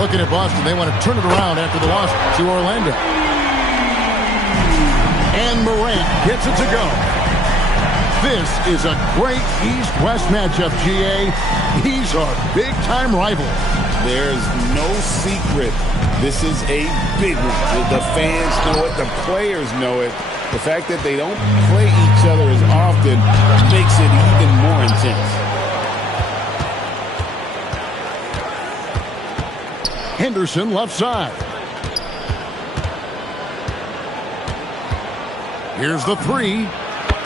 Looking at Boston, they want to turn it around after the loss to Orlando. And Morant gets it to go. This is a great East-West matchup, GA. These are big-time rivals. There's no secret. This is a big one. The fans know it. The players know it. The fact that they don't play each other as often makes it even more intense. Henderson left side. Here's the three.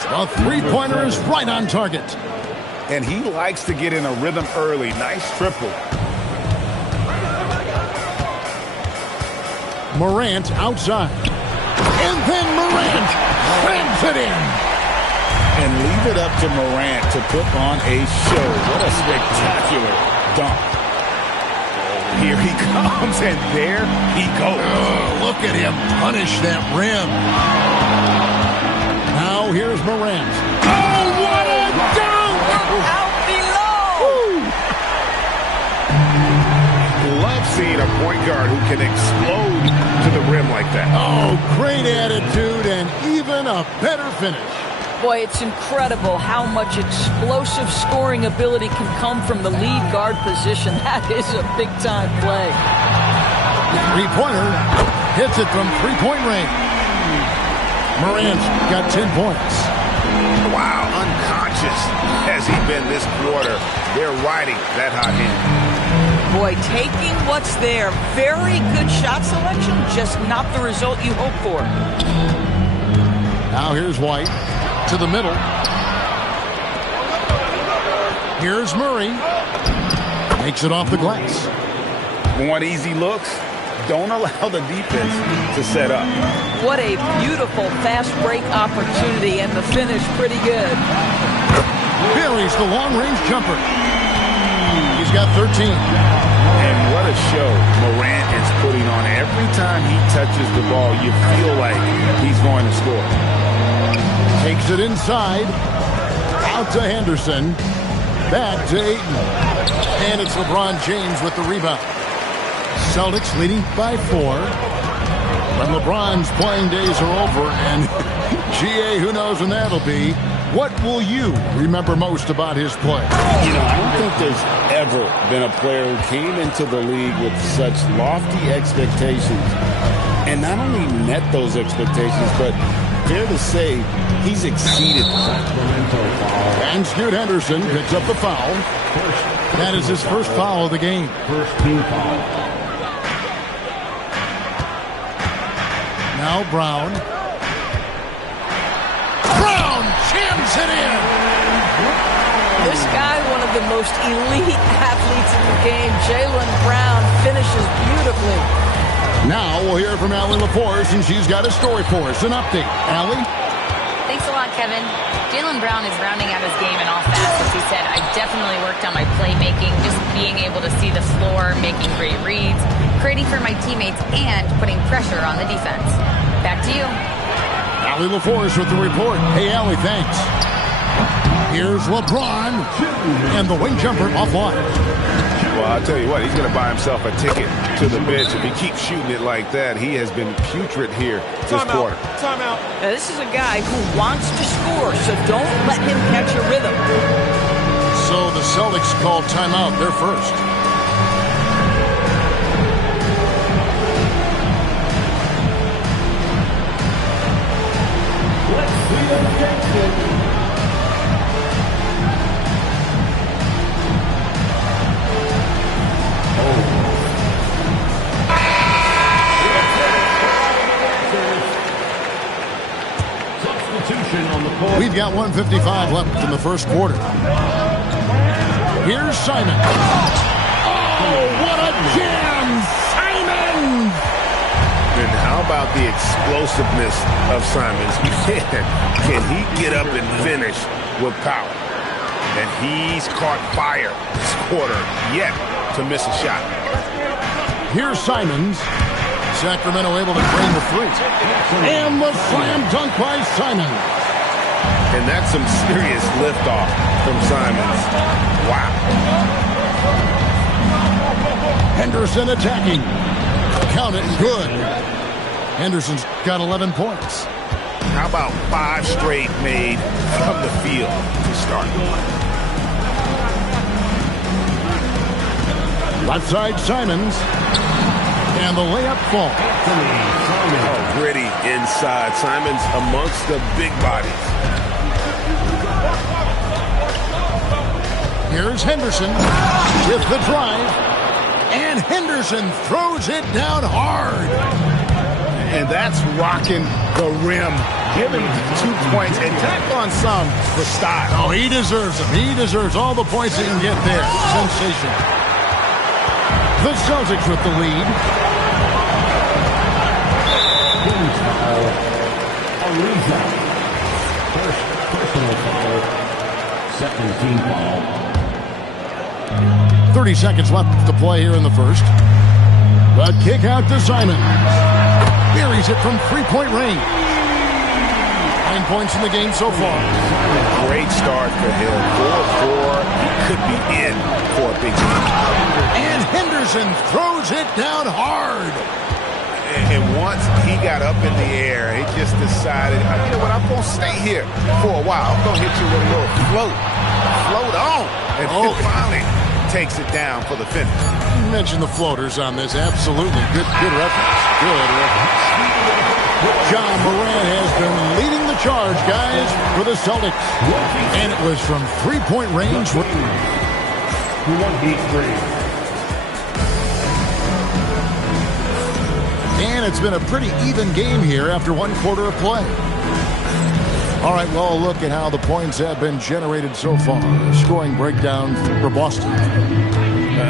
The three-pointer is right on target. And he likes to get in a rhythm early. Nice triple. Morant outside. And then Morant slams it in. And leave it up to Morant to put on a show. What a spectacular dunk. Here he comes, and there he goes. Oh, look at him punish that rim. Now here's Morant. Oh, what a dunk! Out below! Love seeing a point guard who can explode to the rim like that. Oh, great attitude and even a better finish. Boy, it's incredible how much explosive scoring ability can come from the lead guard position. That is a big-time play. Three-pointer hits it from three-point range. Morant's got 10 points. Wow, unconscious has he been this quarter. They're riding that hot hand. Boy, taking what's there. Very good shot selection, just not the result you hope for. Now here's White to the middle. Here's Murray. Makes it off the glass. Want easy looks? Don't allow the defense to set up. What a beautiful fast break opportunity, and the finish pretty good. Buries the long-range jumper. He's got 13. And what a show Morant is putting on. Every time he touches the ball, you feel like he's going to score. Takes it inside. Out to Henderson. Back to Ayton. And it's LeBron James with the rebound. Celtics leading by 4. But LeBron's playing days are over. And GA, who knows when that'll be. What will you remember most about his play? You know, I don't think there's ever been a player who came into the league with such lofty expectations and not only met those expectations, but fair to say he's exceeded them. And Scoot Henderson picks up the foul. That is his first foul of the game. First team foul. Now Brown. Brown jams it in. This guy, one of the most elite athletes in the game, Jaylen Brown, finishes beautifully. Now we'll hear from Allie LaForce, and she's got a story for us. An update. Allie? Thanks a lot, Kevin. Jaylen Brown is rounding out his game in all facets. He said, I definitely worked on my playmaking, just being able to see the floor, making great reads, creating for my teammates, and putting pressure on the defense. Back to you. Allie LaForce with the report. Hey, Allie, thanks. Here's LeBron, and the wing jumper offline. Well, I'll tell you what, he's going to buy himself a ticket to the bench. If he keeps shooting it like that, he has been putrid here this quarter. Timeout. Now, this is a guy who wants to score, so don't let him catch a rhythm. So the Celtics call timeout. They're first. Let's see the objection. We've got 1:55 left in the first quarter. Here's Simon. Oh, what a jam! Simon! And how about the explosiveness of Simons? Can he get up and finish with power? And he's caught fire this quarter yet to miss a shot. Here's Simons. Sacramento able to drain the three. And the slam dunk by Simons. And that's some serious liftoff from Simons. Wow. Henderson attacking. Count it, good. Henderson's got 11 points. How about 5 straight made from the field to start? Left side, Simons. And the layup falls. Oh, gritty inside. Simons amongst the big bodies. Here's Henderson with the drive. And Henderson throws it down hard. And that's rocking the rim. Give him 2 points and tack on some for style. Oh, he deserves them. He deserves all the points he can get there. Sensational. The Celtics with the lead. Ariza. First personal foul. Second team foul. 30 seconds left to play here in the first. The kick out to Simons. Buries it from three-point range. 9 points in the game so far. Great start for him. 4-4. He could be in for a big game. And Henderson throws it down hard. And once he got up in the air, he just decided, you know what, I'm going to stay here for a while. I'm going to hit you with a little float. Float on. And finally takes it down for the finish. You mentioned the floaters on this. Absolutely. Good reference. Good reference. John Moran has been leading the charge, guys, for the Celtics. And it was from three-point range. And it's been a pretty even game here after one quarter of play. All right, well, look at how the points have been generated so far. Scoring breakdown for Boston.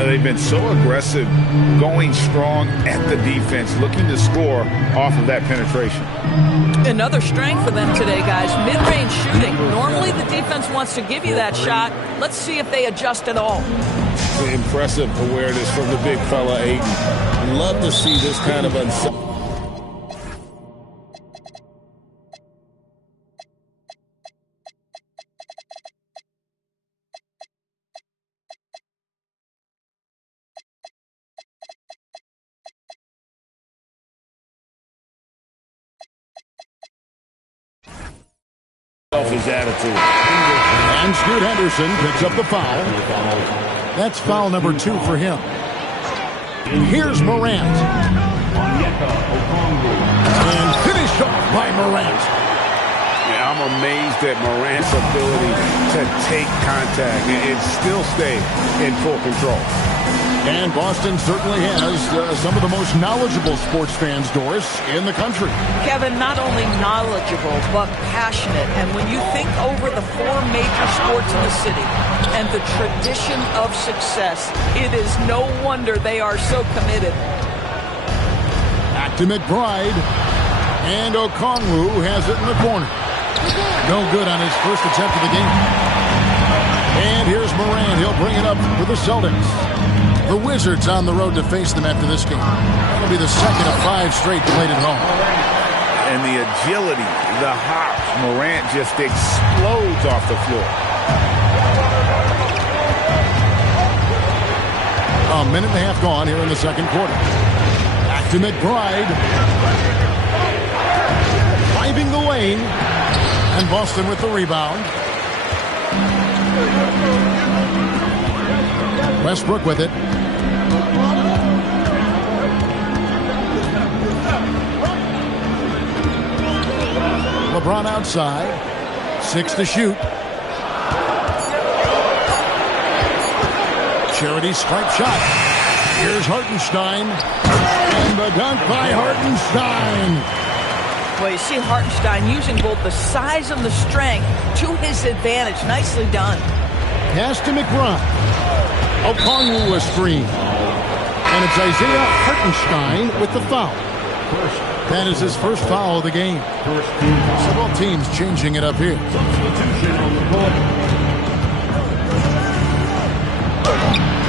They've been so aggressive, going strong at the defense, looking to score off of that penetration. Another strength for them today, guys. Mid-range shooting. Normally the defense wants to give you that shot. Let's see if they adjust at all. Impressive awareness from the big fella, Ayton. Love to see this kind of his attitude. And Scoot Henderson picks up the foul. That's foul number 2 for him. Here's Morant. And finished off by Morant. Yeah, I'm amazed at Morant's ability to take contact and still stay in full control. And Boston certainly has some of the most knowledgeable sports fans, Doris, in the country. Kevin, not only knowledgeable, but passionate. And when you think over the 4 major sports in the city and the tradition of success, it is no wonder they are so committed. Back to McBride. And Okongwu has it in the corner. No good on his first attempt of the game. And here's Morant. He'll bring it up for the Celtics. The Wizards on the road to face them after this game. That'll be the second of 5 straight played at home. And the agility, the hops, Morant just explodes off the floor. A minute and a half gone here in the second quarter. Back to McBride. Driving the lane. And Boston with the rebound. Westbrook with it. LeBron outside. 6 to shoot. Charity stripe shot. Here's Hartenstein. And the dunk by Hartenstein. Well, you see Hartenstein using both the size and the strength to his advantage. Nicely done. Pass to McBride. Okongwu a screen. And it's Isaiah Hartenstein with the foul. That is his first foul of the game. Several teams changing it up here.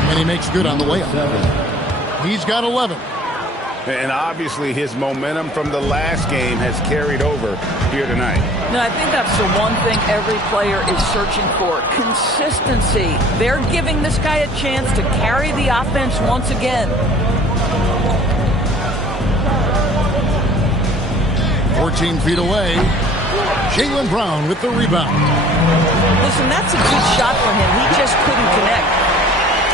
And he makes good on the layup. He's got 11. And obviously his momentum from the last game has carried over here tonight. No, I think that's the one thing every player is searching for. Consistency. They're giving this guy a chance to carry the offense once again. 14 feet away. Jaylen Brown with the rebound. Listen, that's a good shot for him. He just couldn't connect.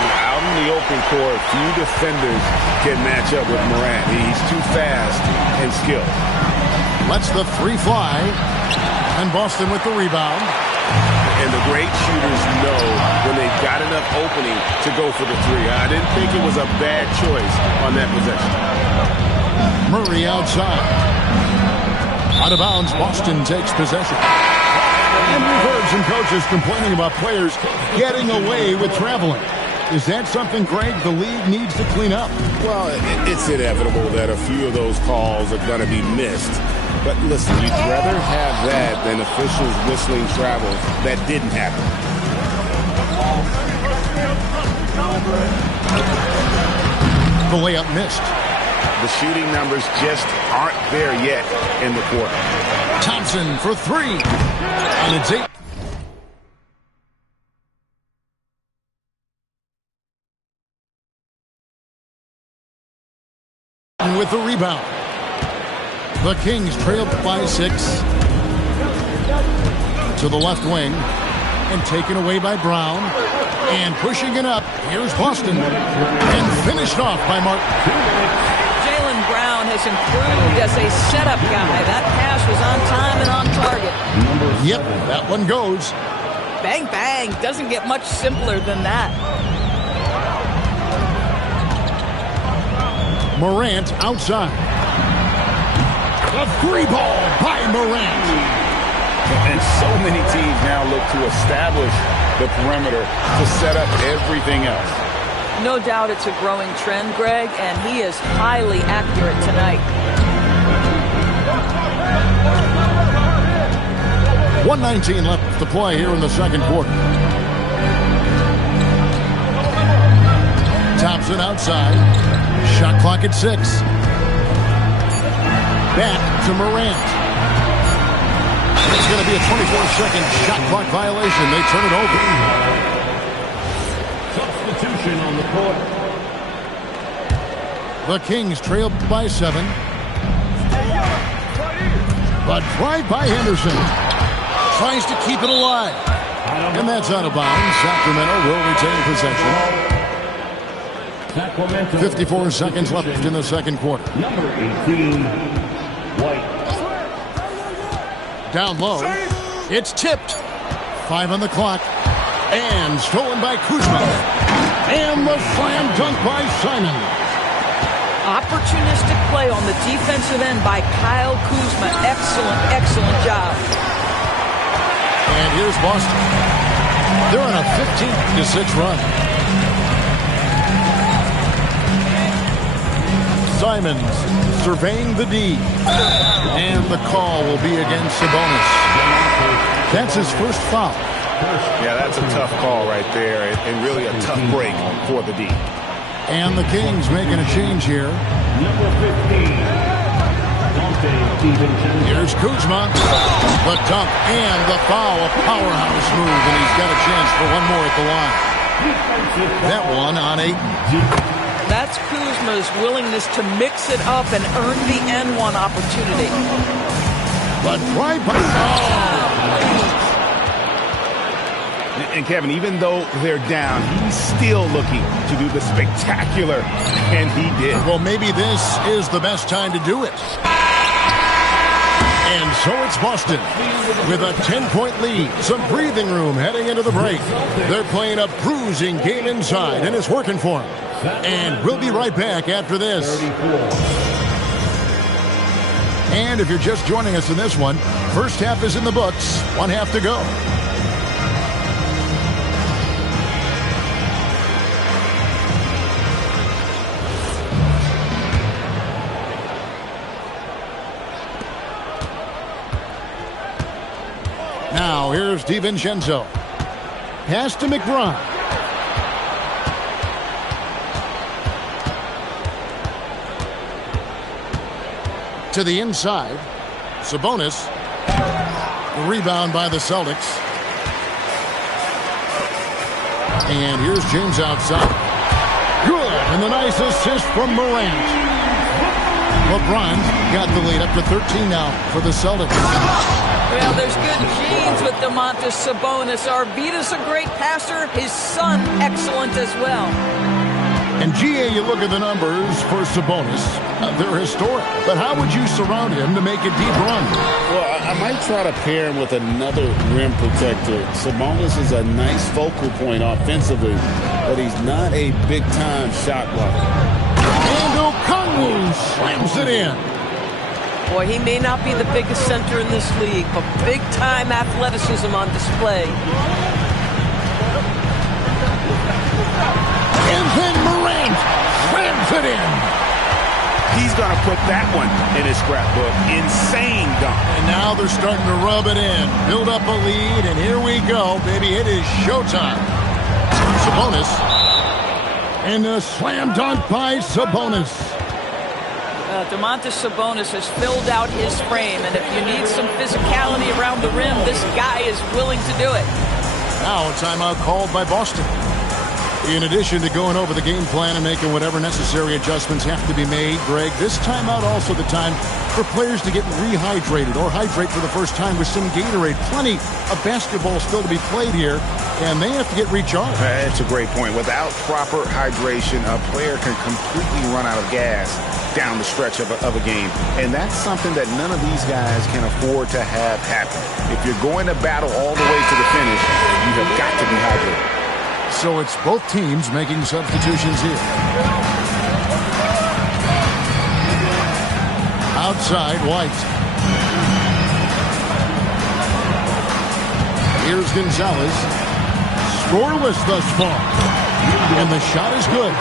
Out in the open court, few defenders can match up with Morant. He's too fast and skilled. Lets the three fly. And Boston with the rebound. And the great shooters know when they've got enough opening to go for the three. I didn't think it was a bad choice on that possession. Murray outside. Out of bounds, Boston takes possession. And we've heard some coaches complaining about players getting away with traveling. Is that something, Greg, the league needs to clean up? Well, it's inevitable that a few of those calls are going to be missed. But listen, you'd rather have that than officials whistling travel that didn't happen. The layup missed. The shooting numbers just aren't there yet in the quarter. Thompson for three. And it's 8. With the rebound. The Kings trailed by 6. To the left wing. And taken away by Brown. And pushing it up. Here's Boston. And finished off by Martin. Jaylen Brown has improved as a setup guy. That pass was on time and on target. Yep, that one goes. Bang, bang. Doesn't get much simpler than that. Morant outside. A free ball by Morant. And so many teams now look to establish the perimeter to set up everything else. No doubt it's a growing trend, Greg, and he is highly accurate tonight. 1:19 left to play here in the second quarter. Thompson outside. Shot clock at 6. Back to Morant. It's going to be a 24-second shot clock violation. They turn it over. Substitution on the court. The Kings trail by 7. But drive by Henderson. Tries to keep it alive. And that's out of bounds. Sacramento will retain possession. 54 seconds left in the second quarter. Number 18, White. Down low. It's tipped. 5 on the clock. And stolen by Kuzma. And the slam dunk by Simon. Opportunistic play on the defensive end by Kyle Kuzma. Excellent, excellent job. And here's Boston. They're on a 15-6 run. Simons surveying the D. And the call will be against Sabonis. That's his first foul. Yeah, that's a tough call right there, and really a tough break for the D. And the Kings making a change here. Number 15, Dante DiVincenzo. Here's Kuzma. The dunk and the foul. A powerhouse move, and he's got a chance for one more at the line. That one on Ayton. That's Kuzma's willingness to mix it up and earn the N1 opportunity. But right by... And Kevin, even though they're down, he's still looking to do the spectacular, and he did. Well, maybe this is the best time to do it. And so it's Boston with a 10-point lead. Some breathing room heading into the break. They're playing a bruising game inside, and it's working for them. And we'll be right back after this. And if you're just joining us in this one, first half is in the books. One half to go. Now here's DiVincenzo. Pass to McBride. To the inside. Sabonis. The rebound by the Celtics. And here's James outside. Good. And the nice assist from Morant. LeBron's got the lead up to 13 now for the Celtics. Well, there's good genes with Domantas Sabonis. Arvidas a great passer. His son, excellent as well. And GA, you look at the numbers for Sabonis. They're historic. But how would you surround him to make a deep run? Well, I might try to pair him with another rim protector. Sabonis is a nice focal point offensively, but he's not a big-time shot blocker. And Okongwu slams it in. Boy, he may not be the biggest center in this league, but big-time athleticism on display. And then Morant slams it in. He's going to put that one in his scrapbook. Insane dunk. And now they're starting to rub it in. Build up a lead, and here we go, baby. It is showtime. Sabonis. And a slam dunk by Sabonis. Domantas Sabonis has filled out his frame, and if you need some physicality around the rim, this guy is willing to do it. Now a timeout called by Boston. In addition to going over the game plan and making whatever necessary adjustments have to be made, Greg, this timeout also the time for players to get rehydrated or hydrate for the first time with some Gatorade. Plenty of basketball still to be played here, and they have to get recharged. That's a great point. Without proper hydration, a player can completely run out of gas down the stretch of a game. And that's something that none of these guys can afford to have happen. If you're going to battle all the way to the finish, you have got to be hydrated. So it's both teams making substitutions here. Outside, White. Here's Gonzalez. Scoreless thus far. And the shot is good.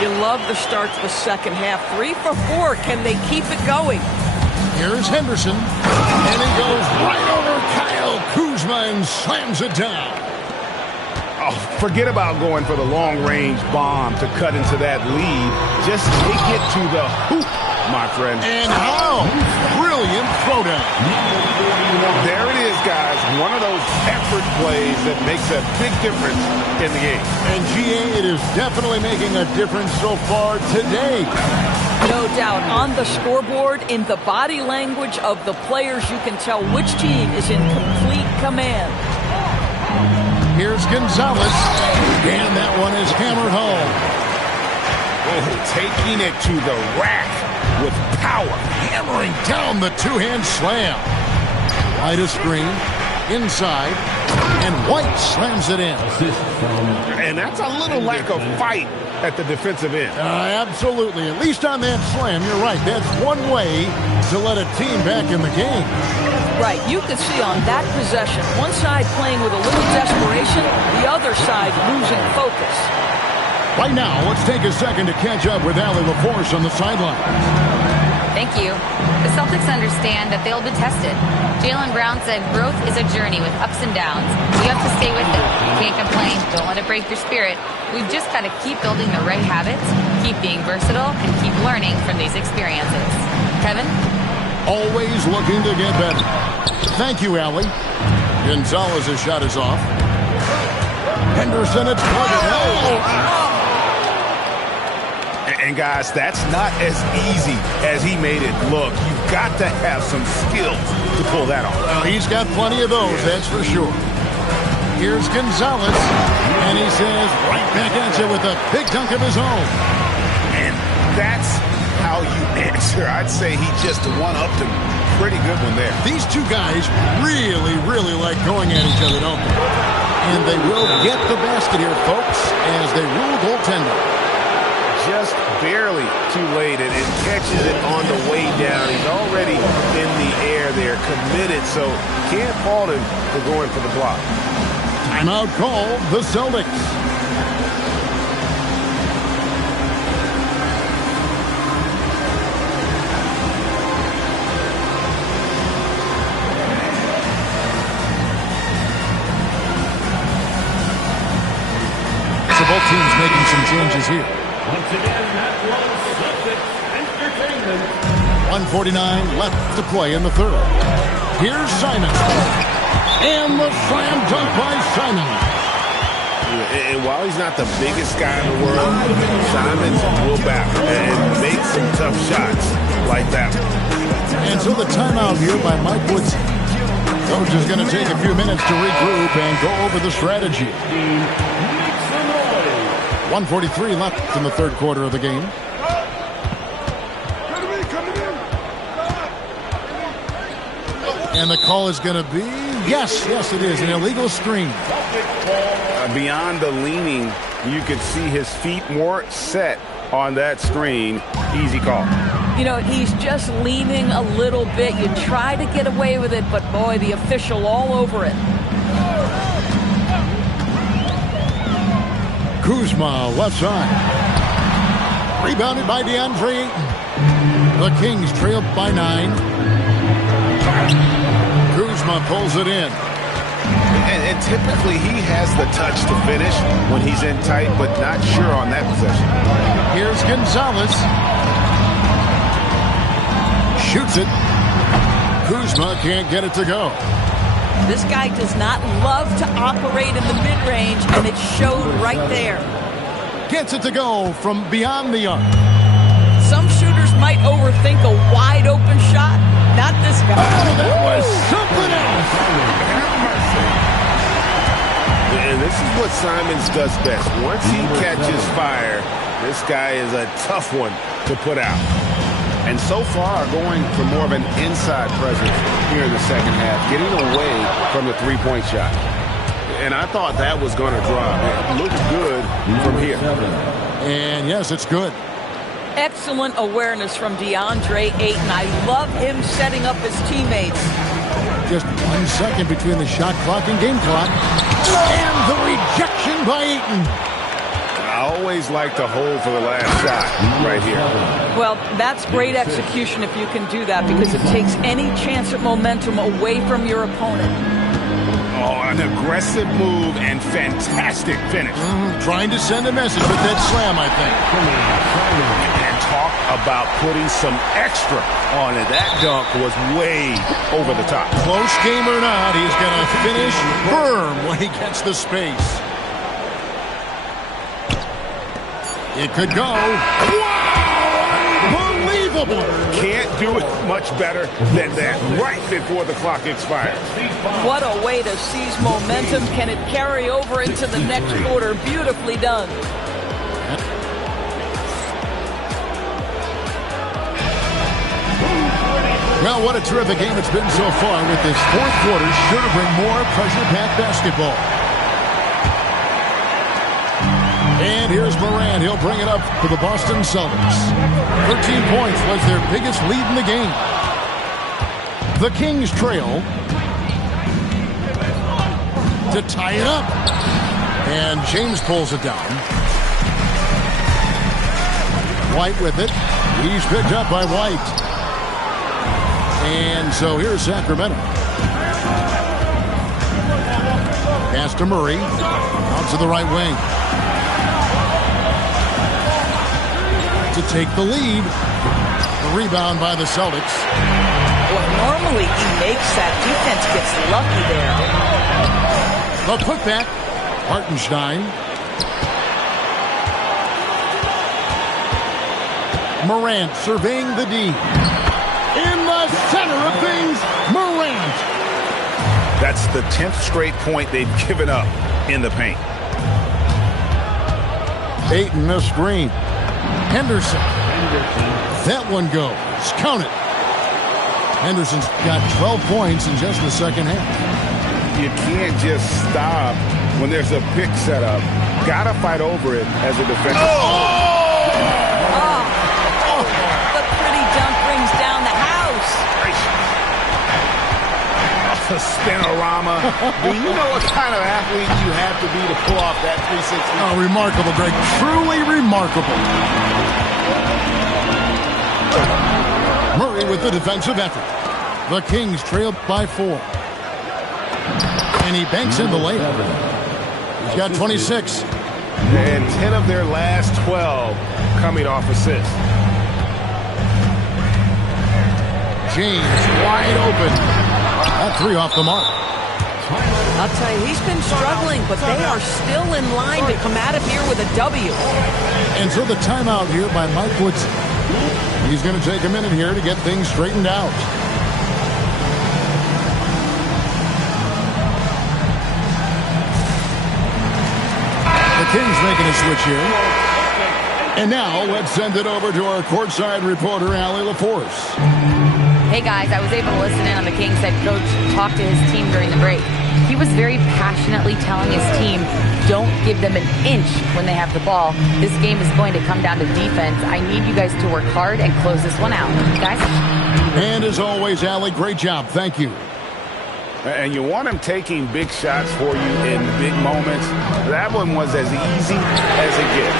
You love the start to the second half. 3 for 4. Can they keep it going? Here's Henderson. And he goes right over Kyle Kuzma and slams it down. Oh, forget about going for the long-range bomb to cut into that lead. Just take it to the hoop, my friend. And how? Brilliant throwdown. There it is, guys. One of those effort plays that makes a big difference in the game. And GA, it is definitely making a difference so far today. No doubt. On the scoreboard, in the body language of the players, you can tell which team is in complete command. Here's Gonzalez, and that one is hammered home. Oh, taking it to the rack with power. Hammering down the two-hand slam. White a screen, inside, and White slams it in. And that's a little lack of fight at the defensive end. Absolutely. At least on that slam, you're right. That's one way to let a team back in the game. Right, you can see on that possession, one side playing with a little desperation, the other side losing focus. Right now, let's take a second to catch up with Allie LaForce on the sideline. Thank you. The Celtics understand that they'll be tested. Jaylen Brown said growth is a journey with ups and downs. You have to stay with it. You can't complain. Don't let it break your spirit. We've just got to keep building the right habits, keep being versatile, and keep learning from these experiences. Kevin? Always looking to get better. Thank you, Allie. Gonzalez's shot is off. Henderson, it's plugged. And guys, that's not as easy as he made it look. You've got to have some skills to pull that off. Well, he's got plenty of those, that's for sure. Here's Gonzalez, and he says right back at you with a big dunk of his own. And that's how you answer. I'd say he just one-upped him. Pretty good one there. These two guys really, really like going at each other, don't they? And they will get the basket here, folks, as they rule goaltender. Just barely too late, and it catches it on the way down. He's already in the air there, committed, so can't fault him for going for the block. Timeout called the Celtics. So both teams making some changes here. Once again, that was Celtics Entertainment. 1:49 left to play in the third. Here's Simon. And the slam dunk by Simon. And while he's not the biggest guy in the world, Simons will battle and make some tough shots like that one. And so the timeout here by Mike Woodson. Coach is going to take a few minutes to regroup and go over the strategy. 1:43 left in the third quarter of the game. And the call is going to be, yes, it is, an illegal screen. Beyond the leaning, you could see his feet more set on that screen. Easy call. You know, he's just leaning a little bit. You try to get away with it, but boy, the official all over it. Kuzma, left side. Rebounded by DeAndre Ayton. The Kings trail by 9. Kuzma pulls it in. And typically he has the touch to finish when he's in tight, but not sure on that possession. Here's Gonzalez. Shoots it. Kuzma can't get it to go. This guy does not love to operate in the mid-range, and it showed right there. Gets it to go from beyond the arc. Some shooters might overthink a wide-open shot. Not this guy. Oh, that was something else. And this is what Simons does best. Once he catches fire, this guy is a tough one to put out. And so far, going for more of an inside presence here in the second half, getting away from the three-point shot. And I thought that was going to drop. It looked good from here. And yes, it's good. Excellent awareness from DeAndre Ayton. I love him setting up his teammates. Just 1 second between the shot clock and game clock. And the rejection by Ayton. I always like to hold for the last shot right here. Well, that's great execution if you can do that, because it takes any chance at momentum away from your opponent. Oh, an aggressive move and fantastic finish. Trying to send a message with that slam, I think. And talk about putting some extra on it. That dunk was way over the top. Close game or not, he's going to finish firm when he gets the space. It could go. Wow! Unbelievable! Can't do it much better than that right before the clock expires. What a way to seize momentum. Can it carry over into the next quarter? Beautifully done. Well, what a terrific game it's been so far, with this fourth quarter sure to bring more pressure-packed basketball. And here's Morant. He'll bring it up for the Boston Celtics. 13 points was their biggest lead in the game. The Kings trail to tie it up. And James pulls it down. White with it. He's picked up by White. And so here's Sacramento. Pass to Murray. Out to the right wing. To take the lead. The rebound by the Celtics. Well, normally he makes that. Defense gets lucky there. The putback. Hartenstein. Morant surveying the D. In the center of things, Morant. That's the 10th straight point they've given up in the paint. Ayton, the screen. Henderson. That one goes. Count it. Henderson's got 12 points in just the second half. You can't just stop when there's a pick set up. Gotta fight over it as a defender. The pretty dunk brings down the house. A spinorama. Do you know what kind of athlete you have to be to pull off that 360? Oh, remarkable, Greg. Truly remarkable. Murray with the defensive effort. The Kings trail by 4. And he banks in the layup. He's got 26. And 10 of their last 12 coming off assists. James wide open. That three off the mark. I'll tell you, he's been struggling, but they are still in line to come out of here with a W. And so the timeout here by Mike Woodson. He's going to take a minute here to get things straightened out. The Kings making a switch here. And now let's send it over to our courtside reporter, Allie LaForce. Hey guys, I was able to listen in on the Kings head coach talk to his team during the break. He was very passionately telling his team, don't give them an inch when they have the ball. This game is going to come down to defense. I need you guys to work hard and close this one out. Guys? And as always, Allie, great job. Thank you. And you want him taking big shots for you in big moments. That one was as easy as it gets.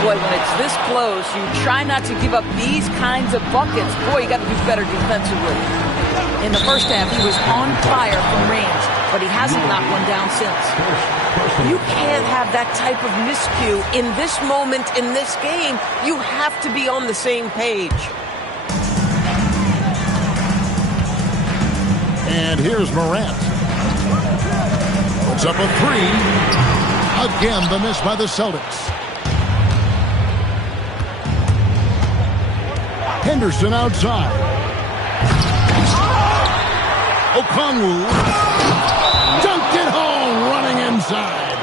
Boy, when it's this close, you try not to give up these kinds of buckets. Boy, you got to do better defensively. In the first half, he was on fire from range, but he hasn't knocked one down since. You can't have that type of miscue in this moment, in this game. You have to be on the same page. And here's Morant. Puts up a three. Again, the miss by the Celtics. Henderson outside. Okongwu. Dunked it home, running inside.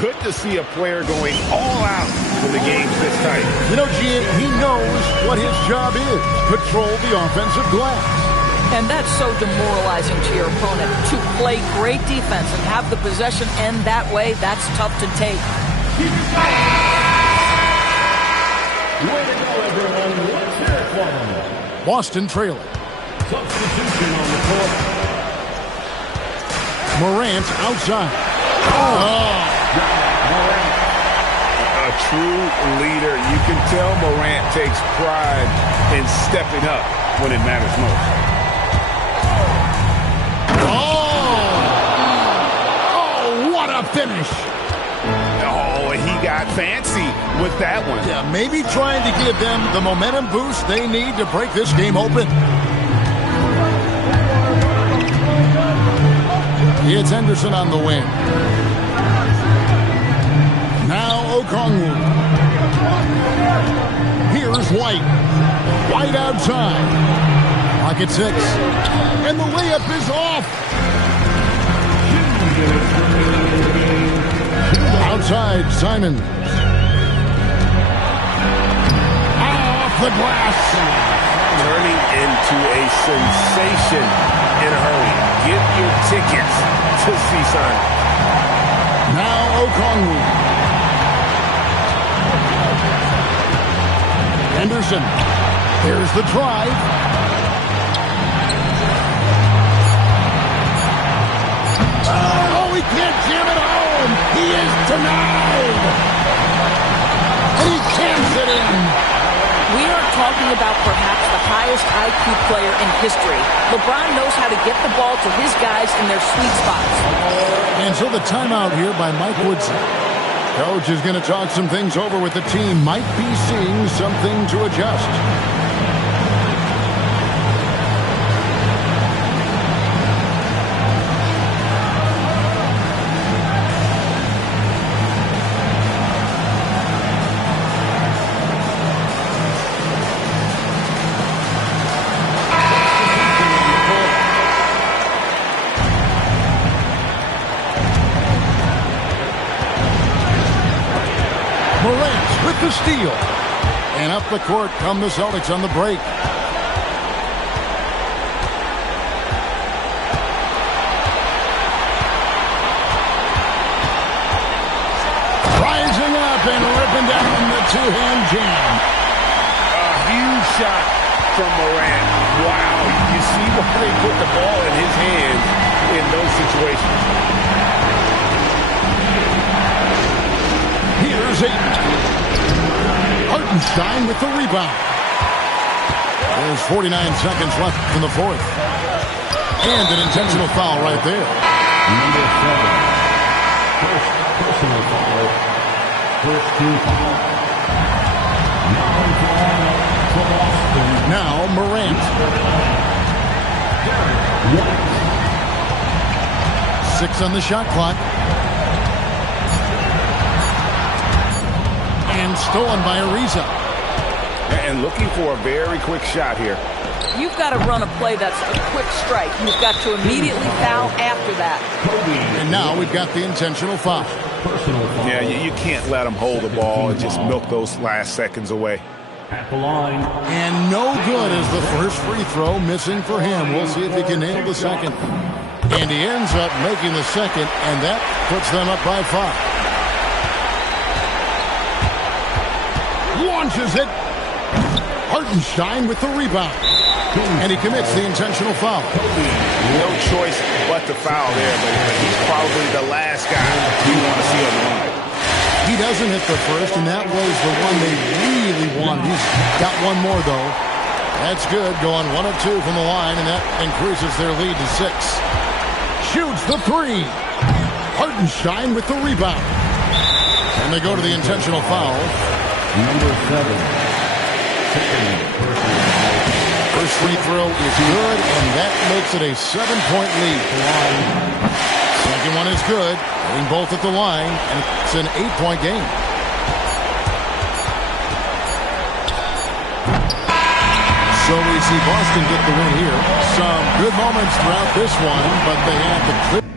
Good to see a player going all out when the game's this tight. You know, Gene, he knows what his job is. Control the offensive glass. And that's so demoralizing to your opponent. To play great defense and have the possession end that way, that's tough to take. Way to go, everyone. Let's hear it for them. Boston trailing. Substitution on the court. Morant outside. A true leader. You can tell Morant takes pride in stepping up when it matters most. What a finish. Oh, he got fancy with that one. Yeah, maybe trying to give them the momentum boost they need to break this game open. It's Henderson on the wing. Now Okongwu. Here's White. White outside. Pocket six. And the layup is off. Outside, Simons. Off the glass. Turning into a sensation in a hurry. Get your tickets to see Simon. Now Okongwu. Henderson. Here's the drive. Oh, he can't jam it home. He is denied. And he cans it in. We are talking about perhaps the highest IQ player in history. LeBron knows how to get the ball to his guys in their sweet spots. And so the timeout here by Mike Woodson. Coach is going to talk some things over with the team. Might be seeing something to adjust. Morant with the steal. And up the court come the Celtics on the break. Rising up and ripping down the two-hand jam. A huge shot from Morant. Wow, you see why they put the ball in his hands in those situations. Here's Ayton. Hartenstein with the rebound. There's 49 seconds left in the fourth. And an intentional foul right there. Number 7. First personal foul. First team foul. Now for Boston. Now Morant. 6 on the shot clock. And stolen by Ariza. And looking for a very quick shot here. You've got to run a play that's a quick strike. You've got to immediately foul after that. And now we've got the intentional foul. Yeah, you can't let him hold the ball and just milk those last seconds away. At the line. And no good as the first free throw missing for him. We'll see if he can nail the second. And he ends up making the second, and that puts them up by 5. Launches it. Hartenstein with the rebound. And he commits the intentional foul. No choice but to foul there, but he's probably the last guy you want to see on the line. He doesn't hit the first, and that was the one they really wanted. He's got one more, though. That's good, going 1 of 2 from the line, and that increases their lead to 6. Shoots the 3. Hartenstein with the rebound. And they go to the intentional foul. Number 7. First free throw is good, and that makes it a 7-point lead. Second one is good, hitting both at the line, and it's an 8-point game. So we see Boston get the win here. Some good moments throughout this one, but they have the clear